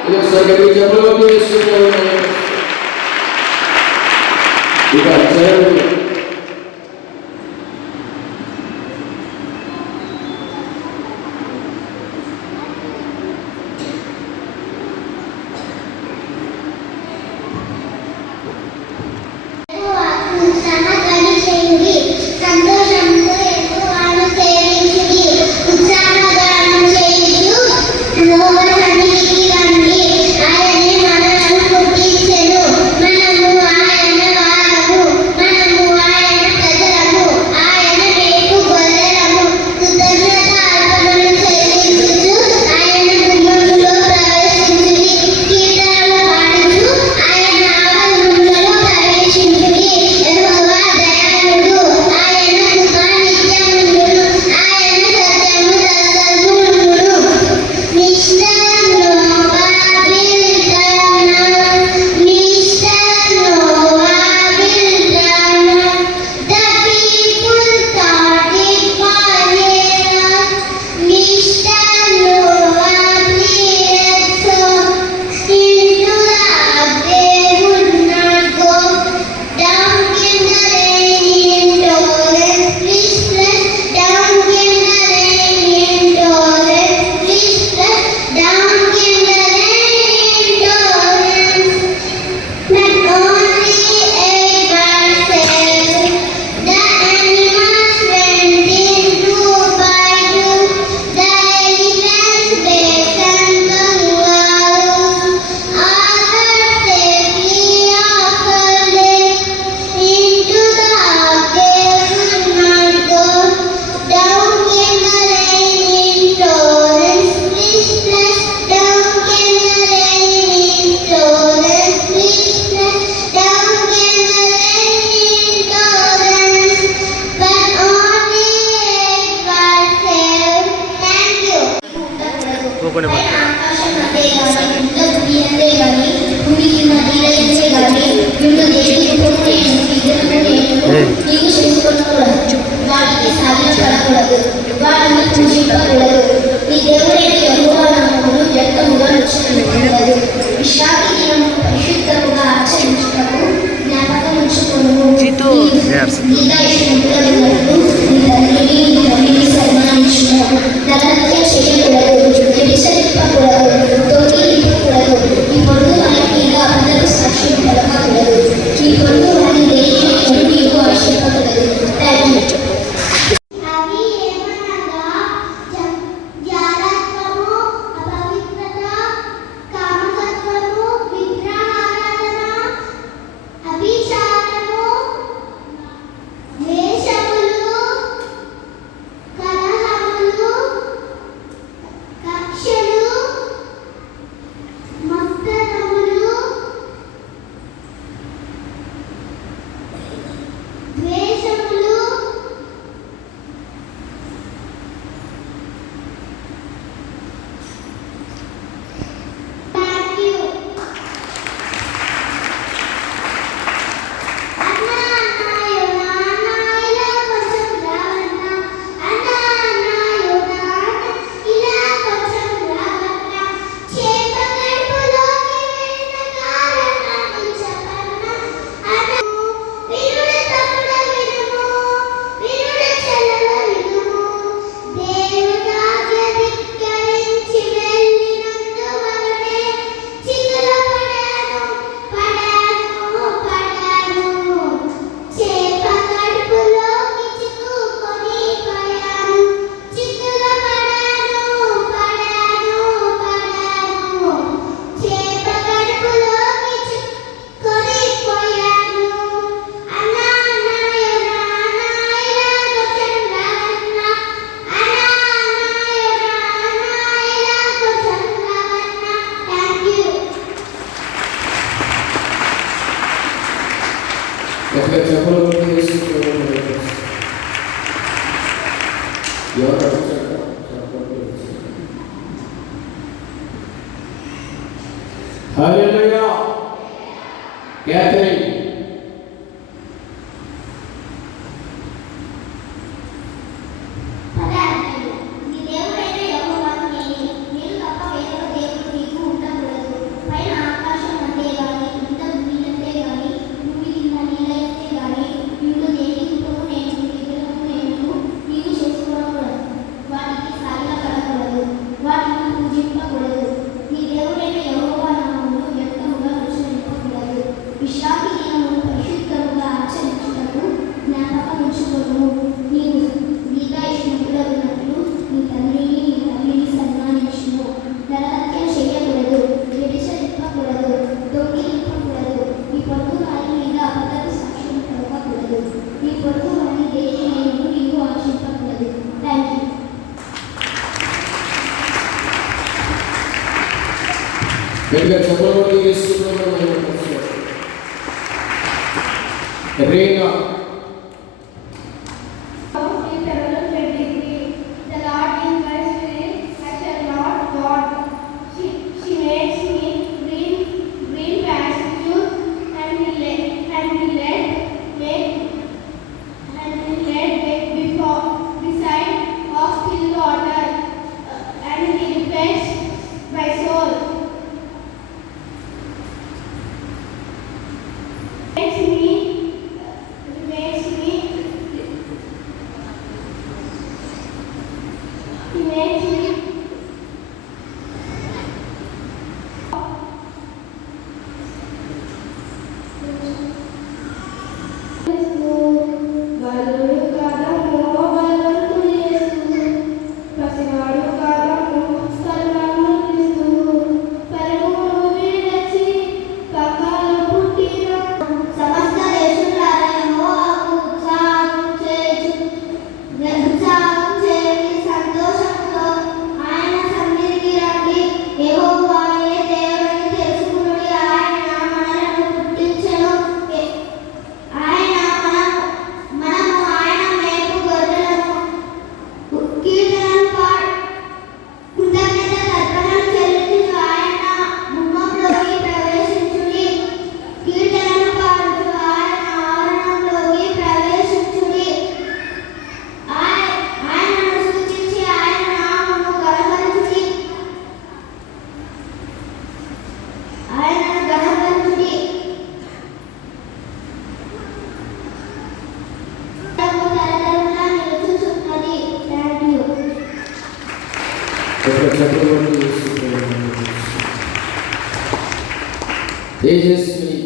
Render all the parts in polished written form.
Sebagai jabatan Yesus, Hallelujah. Catherine. గట్టిగా చెప్పలు కొట్టి యేసుప్రభువుని మహిమపరచు. రీనా తేజస్విని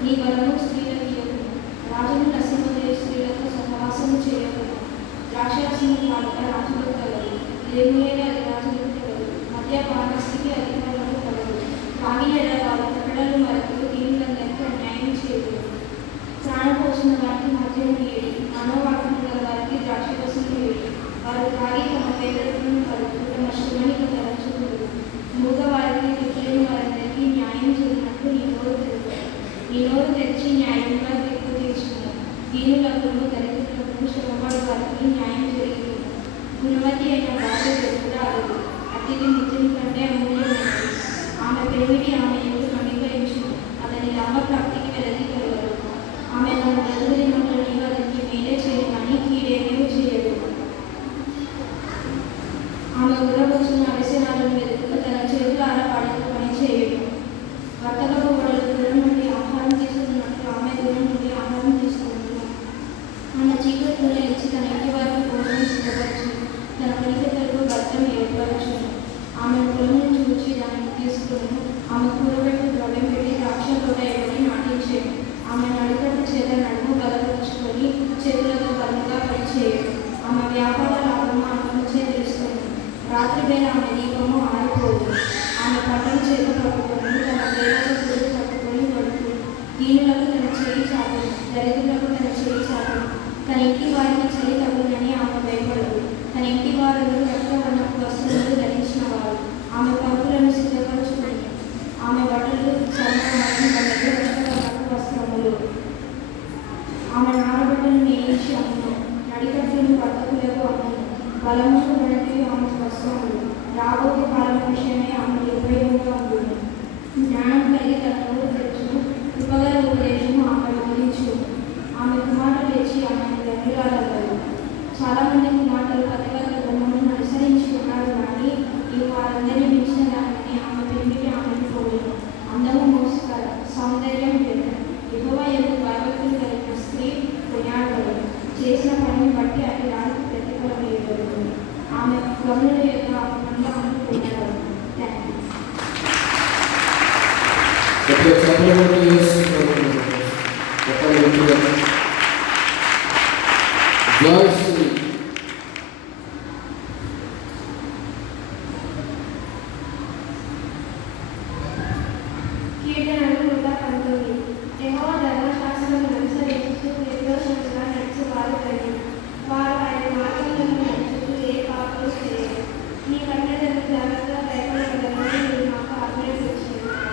నీ వలన స్త్రీ పశ్చిమ రాజులకు కలదు. లేముయేలు అది రాజులకు కలదు. మధ్య పాలస్థితి అధికారులకు కలదు. తాగిన వారు కట్టడలు వరకు దీనులందరికీ అన్యాయం చేయదు. స్నానం పోసిన వారికి మద్యం ఏడి, మనోవాసన గల వారికి ద్రాక్షరసం ఏడి. వారు తాగి తమ పేదలను కలుగు తమ శ్రమనికి తరచుకుంటారు. మూగవారికి దిక్కులేని వారందరికీ న్యాయం జరిగినట్టు నీ నోరు తెచ్చి న్యాయంగా తీర్పు తీర్చును. దీనులకు దరిద్రులకు శ్రమపడు వారికి న్యాయం జరిగింది. గుణవతి అయిన భార్య దొరుకుతారు. అతిథి మిత్రుని కంటే అమూల్యమైనది. ఆమె పెరిమిటి ఆమె ఎందుకు అంగీకరించును. అతని లాభప్రాప్తికి వెలది కలగదు. ఆమె తన బ్రతుకుని మంటలని అతనికి మేలే చేయదు కానీ కీడేమీ చేయదు. ఆమె గుర్రబొచ్చున అవిసెనాలను వెతుకుతూ తన చేతులారా వాడితో పని చేయదు. వర్తకపు గొడవలు దూరం నుండి ఆహారం తీసుకున్నట్లు ఆమె దూరం నుండి ఆహారం తీసుకుంటుంది. ఆమె చీకట్లో నిలిచి తన ఇంటి వారికి భోజనం సిద్ధపరచు. తన పనికలకు భర్తం ఏర్పరచును. ఆమె పొలం చూచి దానికి తీసుకుని ఆమె కూరబెట్టు ద్రవ్యం పెట్టి ద్రాక్ష తోట ఎవరిని నాటించేది. ఆమె నడుకట్టు చేత నడుము బలపరుచుకొని చేతులతో బలంగా పనిచేయదు. ఆమె వ్యాపార లాభము ఆమెచే తెలుస్తుంది. రాత్రి వేళ ఆమె దీపము ఆరిపోదు. ఆమె పట్టణ చేత పట్టుకొని తన వేలకు పూలు పట్టుకొని పడుతుంది. దీనులకు తన చేయి చాపదు, దరిద్రులకు తన చేయి చాపదు. తన ఇంటి వారికి చేయి తగులని ఆమె భయపడదు. తన ఇంటి వారు రక్తవర్ణపు వస్త్రములు ధరించిన వారు. ఆమె పరుపులను సిద్ధపరచుకుంది. ఆమె బట్టలు చర్మవర్ణం రక్తవర్ణపు వస్త్రములు. ఆమె నారబట్టలు నేయించి అమ్మును. నడికట్టును వర్తకులకు అమ్మును. బలమును బట్టి ఆమె వస్త్రములు. రాబోయే కాలం విషయమే ఆమె నిర్భయంగా ఉంటుంది. జ్ఞానం కలిగి తన నోరు తెచ్చును. కృపగల ఉపదేశము ఆమె బోధించును. ఆమె కుమారులు లేచి ఆమెను దగ్గరగలరు. చాలామంది కుమార్తెలు పతివ్రత ధర్మమును అనుసరించి ఉన్నారు కానీ ఈ వారందరినీ మించిన దానిని ఆమె పెరిమిటి ఆమెను పోలేదు. అందము మోసకరం, సౌందర్యం వ్యర్థం. యెహోవా యందు భయభక్తులు కలిగిన స్త్రీ కొనియాడబడదు. చేసిన పనిని బట్టి అటు దానికి ప్రతిఫలం ఇవ్వబడుతుంది. ఆమె గమనుల యొక్క ఆమె పనుల ఆమెను కొనియాడబడదు. కీర్తనలు 119. యెహోవా ధర్మశాస్త్రమును అనుసరించుచు నిర్దోషముగా నడుచు వారు ధన్యులు. వారు ఆయన మార్గములను నడుచుచు ఏ పాపము చేయరు. నీ కట్టడలను జాగ్రత్తగా కైకొనవలెనని నీవు మాకు ఆజ్ఞాపించుచున్నావు.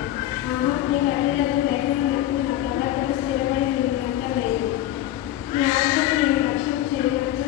నీ కట్టడలను కైకొనుటకు నా ప్రవర్తన స్థిరపడి నీ వెంట లేదు. నీ ఆజ్ఞను నేను లక్ష్యం చేయనట్లు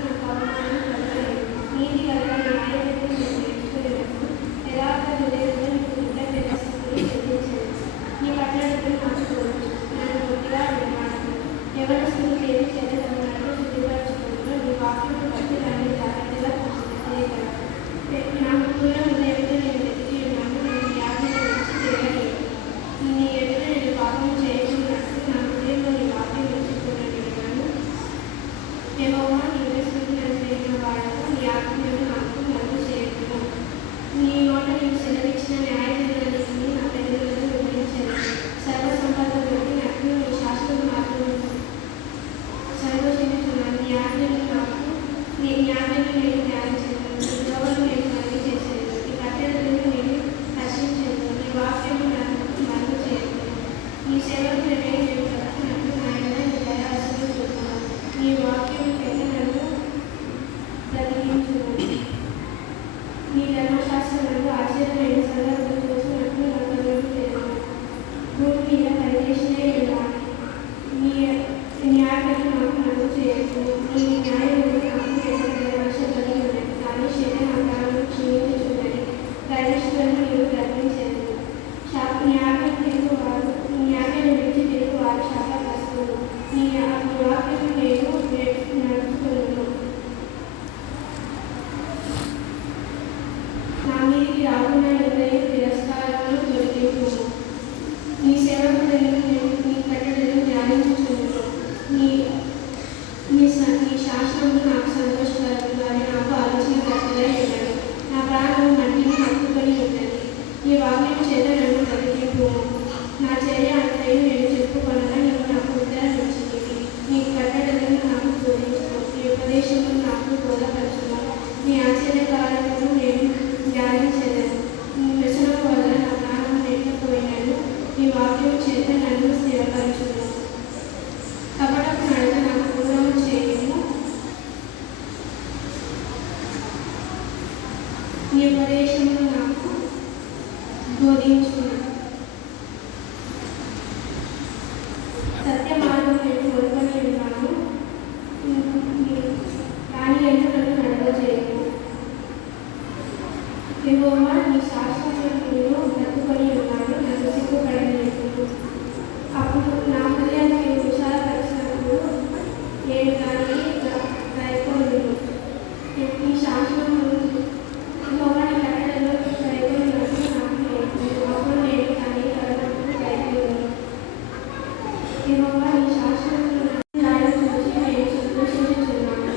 యెహోవా నీ శాసనములను చూచి నేను సంతోషించుచున్నాను.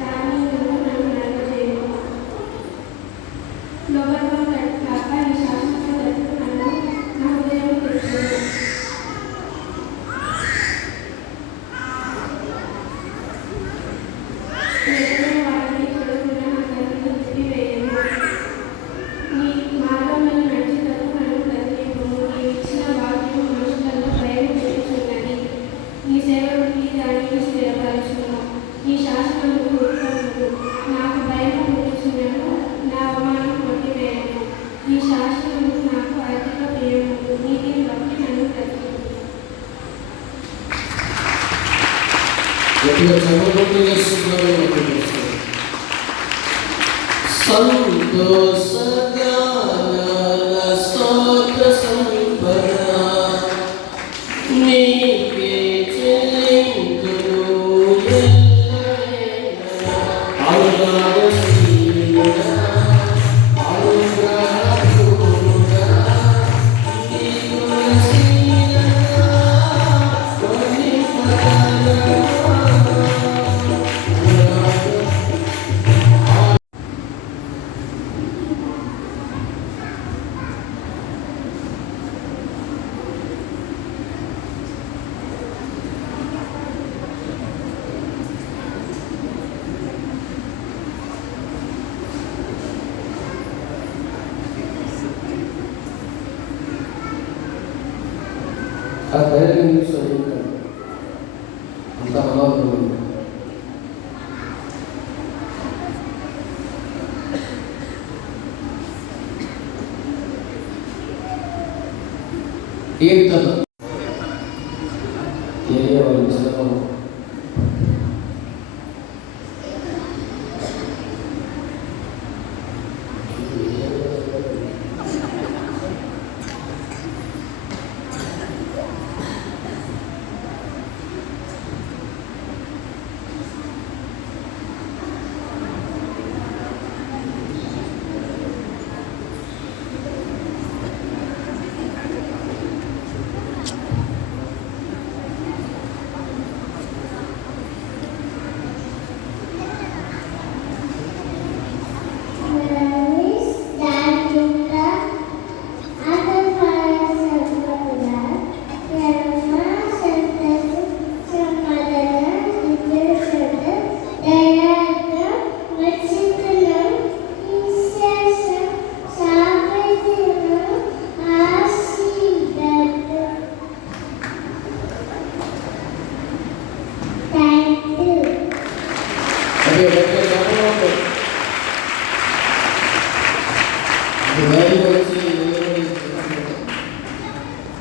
ధాన్యములను నన్ను నడవజేయుము. లోబడము కాక నీ శాసనముల తట్టు నా హృదయము తెచ్చును. వెంటనే వాటిని చూడకుండా నా కన్నులు తిప్పివేయుము. నీ మార్గములను నడుచుటకు నన్ను కదిలింపుము. నీవిచ్చిన వాక్యము మనుషులలో భయము పుట్టించున్నది. నీ సేవకుడికి దానిని స్థిరపరచుము. నీ శాసనములు ఉత్తమములు. నాకు భయము పుట్టించున్నను, నా అవమానం కొట్టివేయము. నీ శాసనములు నాకు అధిక ప్రియములు. నీతిని బట్టి నన్ను బ్రతికించు. గట్టిగా చప్పట్లు యేసు ప్రభువుని స్తుతిస్తాం. సంతోష గానాల స్తోత్ర సంపద నీకే చెల్లింతును ఎల్లవేళలా. అనురాగశీలుడా, అనుగ్రహపూర్ణుడా, నీ గుణశీలతా కొనిపదలవా. ఆ ధైర్యం చదువుతాడు అంత అనాథం. కీర్తన వాళ్ళు చదవం.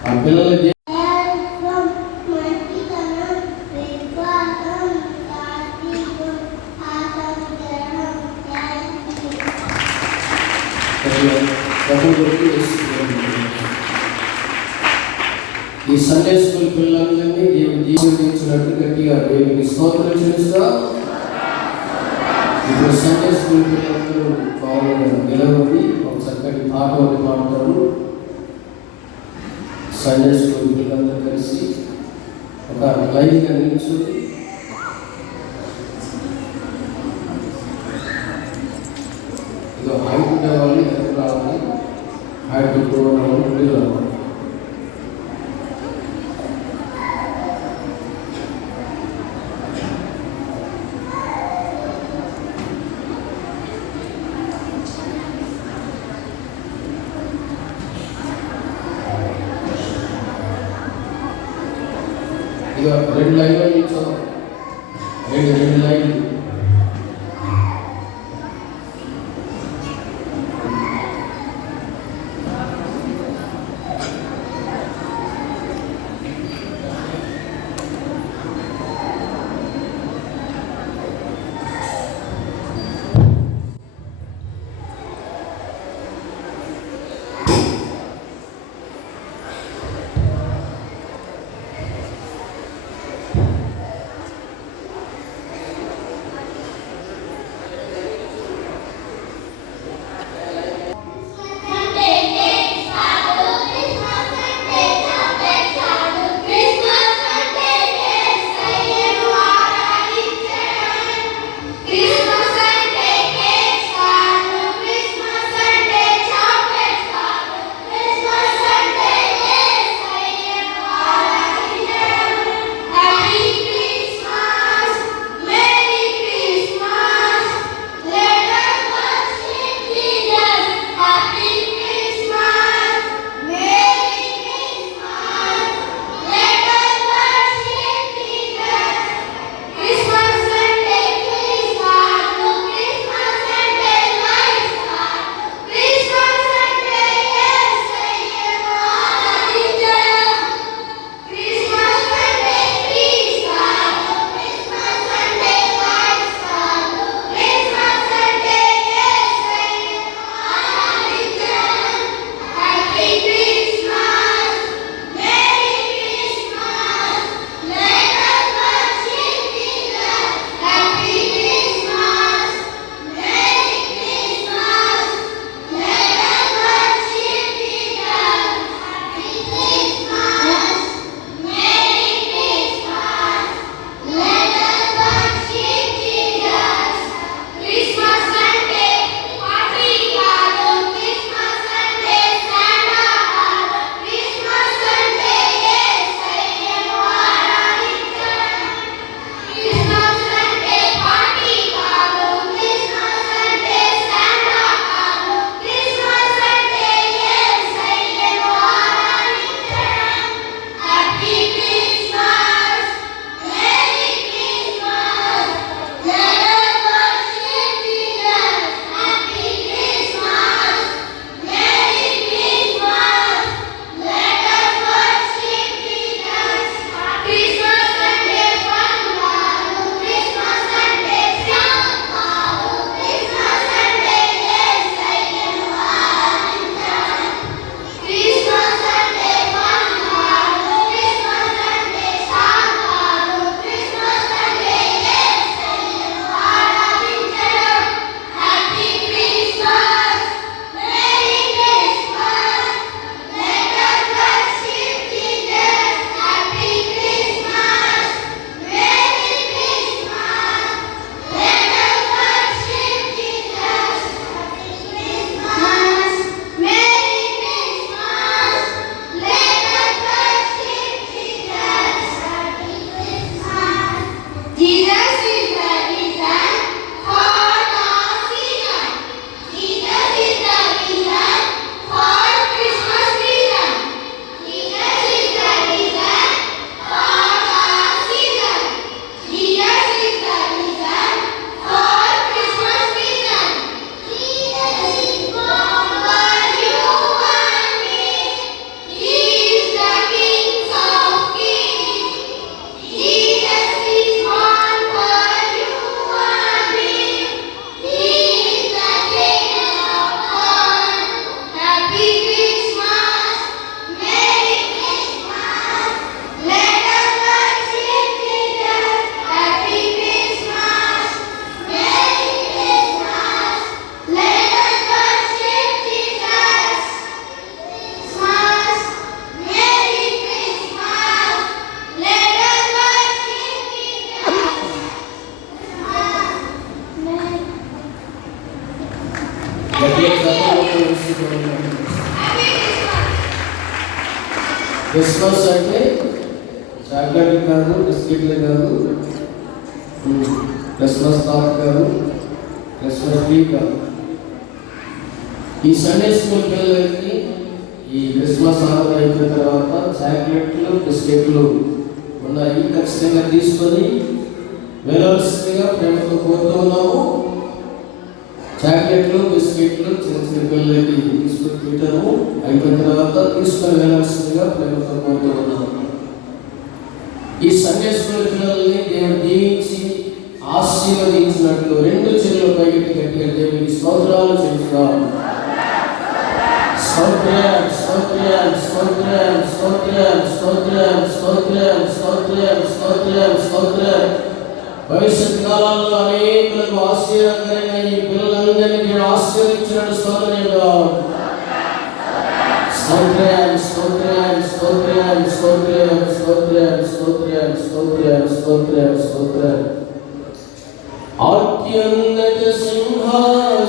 ఆ పిల్లలకి ఈ సండే స్కూల్ పిల్లలందరినీ దేవుడు జీవించినట్టు గట్టిగా దేవునికి స్తోత్రం చెల్లిస్తా. ఇప్పుడు సండే స్కూల్ పిల్లలందరూ బాగా నిలబడి ఒక చక్కటి పాట ఒకటి పాడతారు. సండే స్కూల్ పిల్లలందరూ కలిసి ఒక లైన్గా నిల్చుని ఇదో హైట్ ఉండే వాళ్ళు ఎదురు రావాలి, హైట్ ఎక్కువ ఉన్న వాళ్ళు ముందుకు రావాలి. ఇక రెండు లైన్లు నిల్చోవాలి, రెండు లైన్లు. క్రిస్మస్ అంటే చాక్లెట్లు కాదు, బిస్కెట్లు కాదు, క్రిస్మస్ తాత కాదు, క్రిస్మస్ ట్రీ కాదు. ఈ సండే స్కూల్ పిల్లలకి ఈ క్రిస్మస్ ఆర్డర్ అయిపోయిన తర్వాత చాక్లెట్లు, బిస్కెట్లు ఉన్నాయి, ఖచ్చితంగా తీసుకొని వెళ్ళవలసిందిగా ప్రేమతో కోరుతూ ఉన్నాము. చాక్లెట్లు, బిస్కెట్లు చిన్న చిన్న పిల్లలకి తీసుకొని పెట్టాము, అయిపోయిన తర్వాత తీసుకొని వెళ్ళవలసిందిగా ప్రేమతో కోరుతూ ఉన్నాము. ఈ సండే స్కూల్ పిల్లల్ని దేవుడు దీవించి ఆశీర్వదించినట్లు రెండు చెరువుల పైకి గట్టిగా దేవునికి స్తోత్రాలు చెల్లిస్తున్నాము. స్తోత్రం, స్తోత్రం, స్తోత్రం, స్తోత్రం, స్తోత్రం, స్తోత్రం, స్తోత్రం, స్తోత్రం, స్తోత్రం. భవిష్యత్ కాలంలో అనేకులకు ఆశీర్వాదకరంగా ఈ పిల్లలందరినీ ఆశీర్వదించినట్టు స్తోత్రం. స్తోత్రం, స్తోత్రం, స్తోత్రం, స్తోత్రం, స్తోత్రం, స్తోత్రం, స్తోత్రం, స్తోత్రం, స్తోత్రం. అత్యున్నత సింహాసనముపై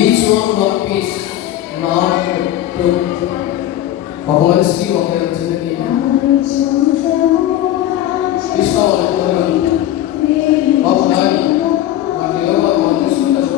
each one piece not to ఒక మనిషికి ఒక చిన్నకి తీసుకోవాలి. ఒక దాని వాటి మనం తీసుకుంటారు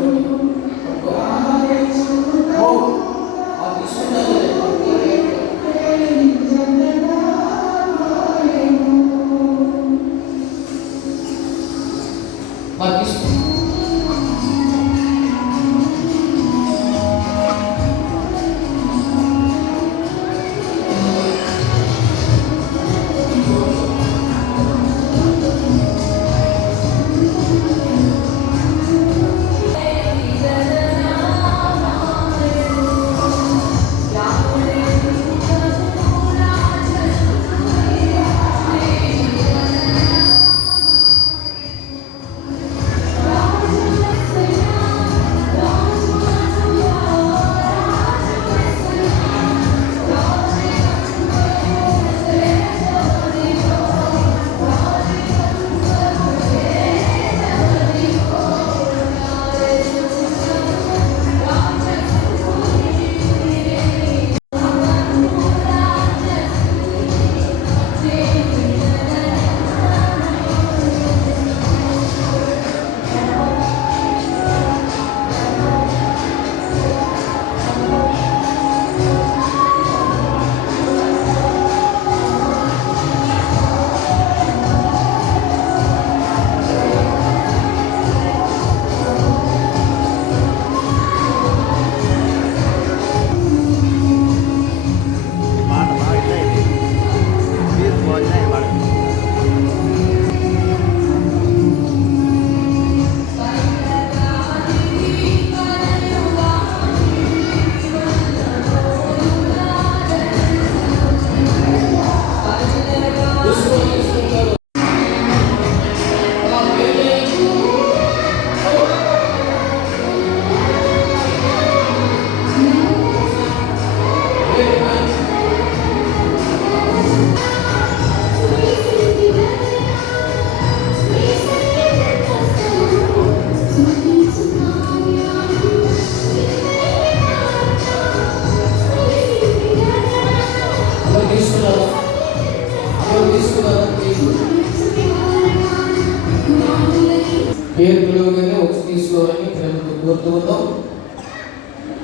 పేరు పిలువగానే వచ్చి తీసుకోవాలని ప్రేమతో కోరుతూ ఉన్నాం.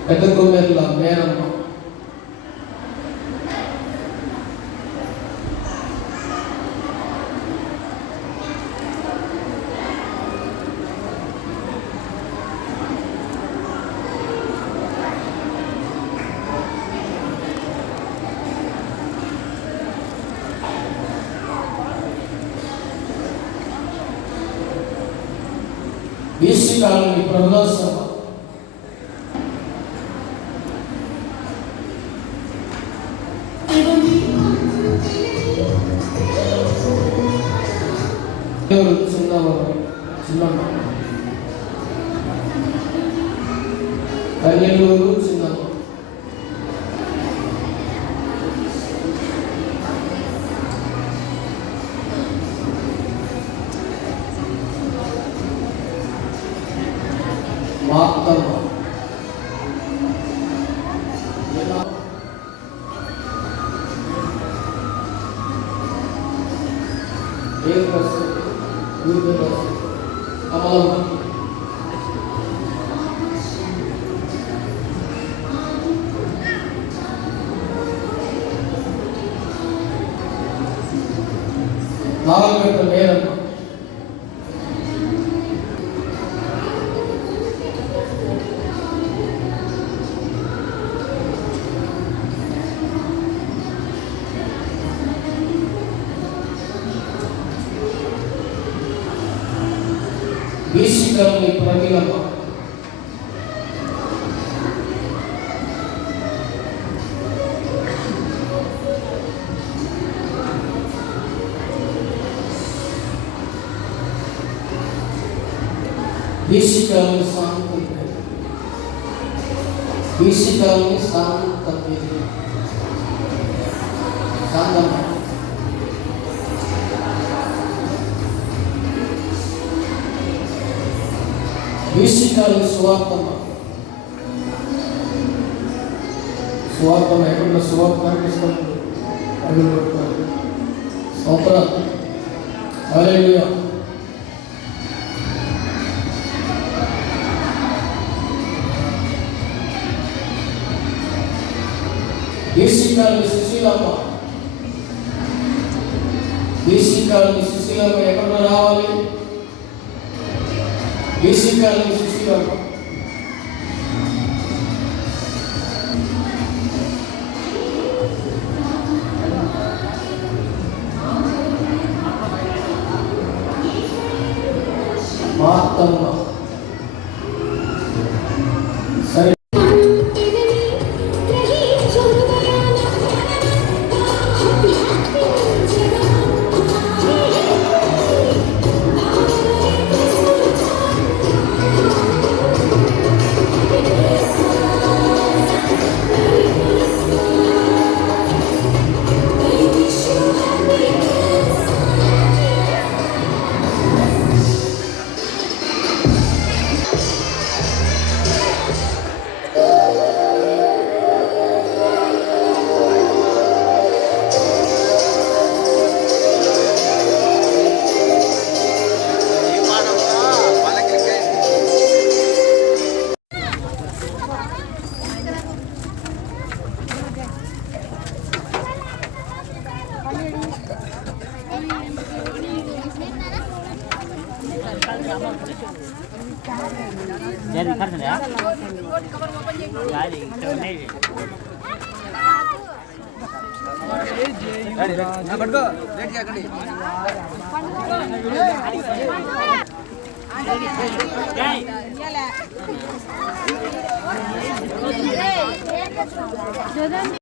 Pedda Kommerla Meramma BC colony Prahlad Chinnamma Kalyanuru Chinnamma Mathamma Kamalamma Nagapeta Meramma BC colony Pramilamma BC colony Shantamma BC colony Suvarthamma ఎక్కడ సువార్త కనిపిస్తుంది సంవత్సరం హల్లెలూయా. బీసీ కాలనీ సుశీలమ్మ ఎక్కడ రావాలి? బీసీ కాలనీ సుశీలమ్మ మాత్తమ్మ సరే jadi kan ya jadi ini